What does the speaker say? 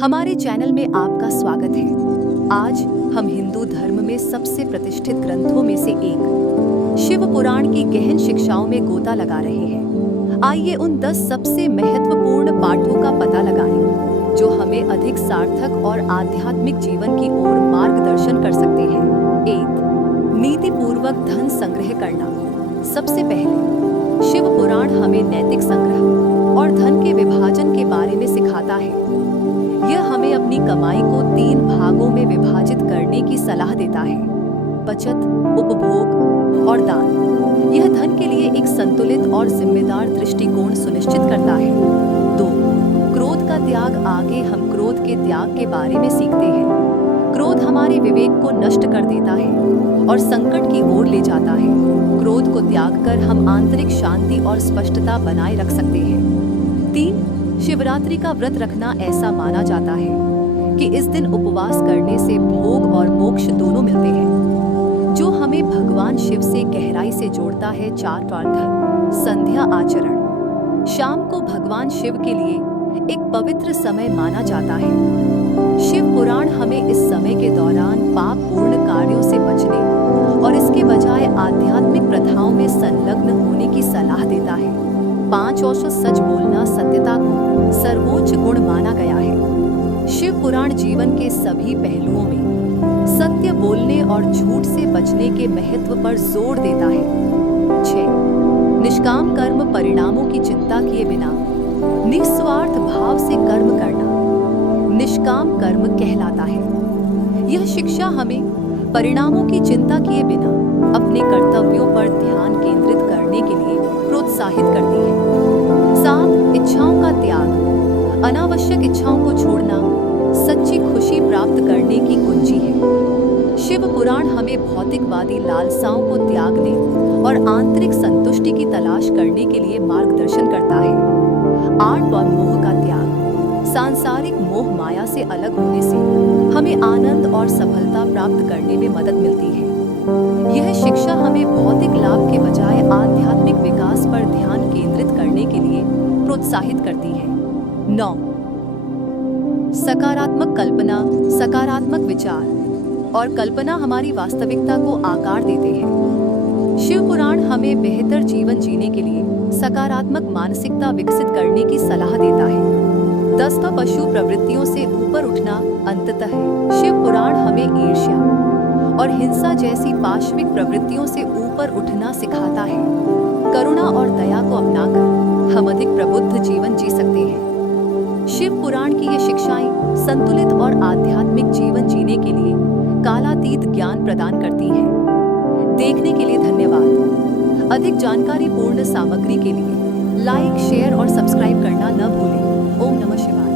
हमारे चैनल में आपका स्वागत है। आज हम हिंदू धर्म में सबसे प्रतिष्ठित ग्रंथों में से एक शिव पुराण की गहन शिक्षाओं में गोता लगा रहे हैं। आइए उन 10 सबसे महत्वपूर्ण पाठों का पता लगाएं, जो हमें अधिक सार्थक और आध्यात्मिक जीवन की ओर मार्गदर्शन कर सकते हैं। 1. नीतिपूर्वक धन संग्रह करना। सबसे पहले शिव पुराण हमें नैतिक संग्रह और धन के विभाजन के बारे में सिखाता है। यह हमें अपनी कमाई को 3 भागों में विभाजित करने की सलाह देता है: बचत, उपभोग और दान। यह धन के लिए एक संतुलित और जिम्मेदार दृष्टिकोण सुनिश्चित करता है। 2. क्रोध का त्याग। आगे हम क्रोध के त्याग के बारे में सीखते हैं। क्रोध हमारे विवेक को नष्ट कर देता है और संकट की ओर ले जाता है। क्रोध को त्याग कर हम आंतरिक शांति और स्पष्टता बनाए रख सकते हैं। 3. शिवरात्रि का व्रत रखना। ऐसा माना जाता है कि इस दिन उपवास करने से भोग और मोक्ष दोनों मिलते हैं, जो हमें भगवान शिव से गहराई से जोड़ता है। 4. संध्या आचरण। शाम को भगवान शिव के लिए एक पवित्र समय माना जाता है। शिव पुराण हमें इस समय के दौरान पाप पूर्ण कार्यों से बचने और इसके बजाय आध्यात्मिक प्रथाओं में संलग्न होने की सलाह देता है। 5. सच बोलना। सत्यता को सर्वोच्च गुण माना गया है। शिव पुराण जीवन के सभी पहलुओं में सत्य बोलने और झूठ से बचने के महत्व पर जोर देता है। 6. निष्काम कर्म। परिणामों की चिंता किए बिना निस्वार्थ भाव से कर्म करना निष्काम कर्म कहलाता है। यह शिक्षा हमें परिणामों की चिंता किए बिना अपने कर्तव्यों पर ध्यान केंद्रित करने के लिए प्रोत्साहित करती है। 7. इच्छाओं का त्याग। अनावश्यक इच्छाओं को छोड़ना सच्ची खुशी प्राप्त करने की कुंजी है। शिव पुराण हमें भौतिकवादी लालसाओं को त्यागने और आंतरिक संतुष्टि की तलाश करने के लिए मार्गदर्शन करता है। 8. मोह का त्याग। सांसारिक मोह माया से अलग होने से हमें आनंद और सफलता प्राप्त करने में मदद मिलती है। यह शिक्षा हमें भौतिक लाभ के बजाय आध्यात्मिक विकास पर ध्यान केंद्रित करने के लिए प्रोत्साहित करती है। 9. सकारात्मक कल्पना। सकारात्मक विचार और कल्पना हमारी वास्तविकता को आकार देते हैं। शिव पुराण हमें बेहतर जीवन जीने के लिए सकारात्मक मानसिकता विकसित करने की सलाह देता है। 10. पशु प्रवृत्तियों से ऊपर उठना। अंततः शिव पुराण हमें ईर्ष्या और हिंसा जैसी पाशविक प्रवृत्तियों से ऊपर उठना सिखाता है। करुणा और दया को अपनाकर हम अधिक प्रबुद्ध जीवन जी सकते हैं। शिव पुराण की ये शिक्षाएं संतुलित और आध्यात्मिक जीवन जीने के लिए कालातीत ज्ञान प्रदान करती हैं। देखने के लिए धन्यवाद। अधिक जानकारी पूर्ण सामग्री के लिए लाइक, शेयर और सब्सक्राइब करना न भूलें। ओम नमः शिवाय।